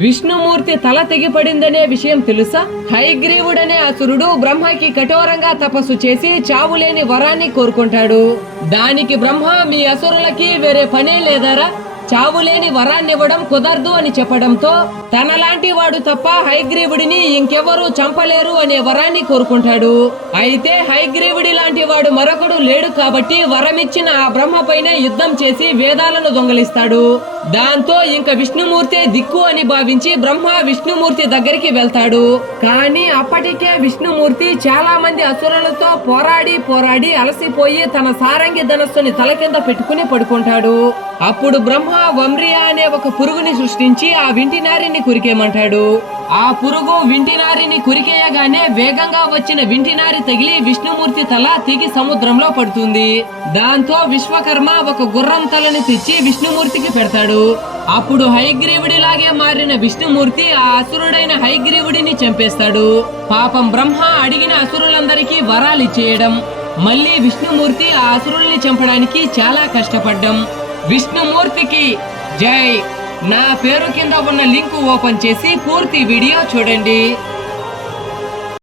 విష్ణుమూర్తి తల తెగిపడిందనే విషయం తెలుసా? హయగ్రీవుడనే అసురుడు బ్రహ్మకి కఠోరంగా తపస్సు చేసి చావులేని వరాన్ని కోరుకుంటాడు. దానికి బ్రహ్మ మీ అసురులకి వేరే పనే లేదారా, చావులేని వరాన్నివ్వడం కుదరదు అని చెప్పడంతో తనలాంటి వాడు తప్ప హయగ్రీవుడిని ఇంకెవరూ చంపలేరు అనే వరాన్ని కోరుకుంటాడు. అయితే హయగ్రీవుడి లాంటి వాడు మరొకడు లేడు కాబట్టి వరమిచ్చిన ఆ బ్రహ్మ పైన యుద్ధం చేసి వేదాలను దొంగలిస్తాడు. దాంతో ఇంక విష్ణుమూర్తే దిక్కు అని భావించి బ్రహ్మ విష్ణుమూర్తి దగ్గరికి వెళ్తాడు. కానీ అప్పటికే విష్ణుమూర్తి చాలా మంది అసురులతో పోరాడి అలసిపోయి తన సారంగి ధనస్సుని తల కింద పెట్టుకుని పడుకుంటాడు. అప్పుడు బ్రహ్మ వంర్య అనే ఒక పురుగుని సృష్టించి ఆ వింటినారిని కురికేయమంటాడు. ఆ పురుగు వింటినారిని కురికేయగానే వేగంగా వచ్చిన వింటినారి తగిలి విష్ణుమూర్తి తల తెగి సముద్రంలో పడుతుంది. దాంతో విశ్వకర్మ ఒక గుర్రం తలని తెచ్చి విష్ణుమూర్తికి పెడతాడు. అప్పుడు హయగ్రీవుడిలాగే మారిన విష్ణుమూర్తి ఆ అసురుడైన హయగ్రీవుడిని చంపేస్తాడు. పాపం బ్రహ్మ అడిగిన అసురులందరికీ వరాలిచ్చేయడం, మళ్ళీ విష్ణుమూర్తి ఆ అసురుల్ని చంపడానికి చాలా కష్టపడ్డం. విష్ణుమూర్తికి జై. నా పేరు కింద ఉన్న లింక్ ఓపెన్ చేసి పూర్తి వీడియో చూడండి.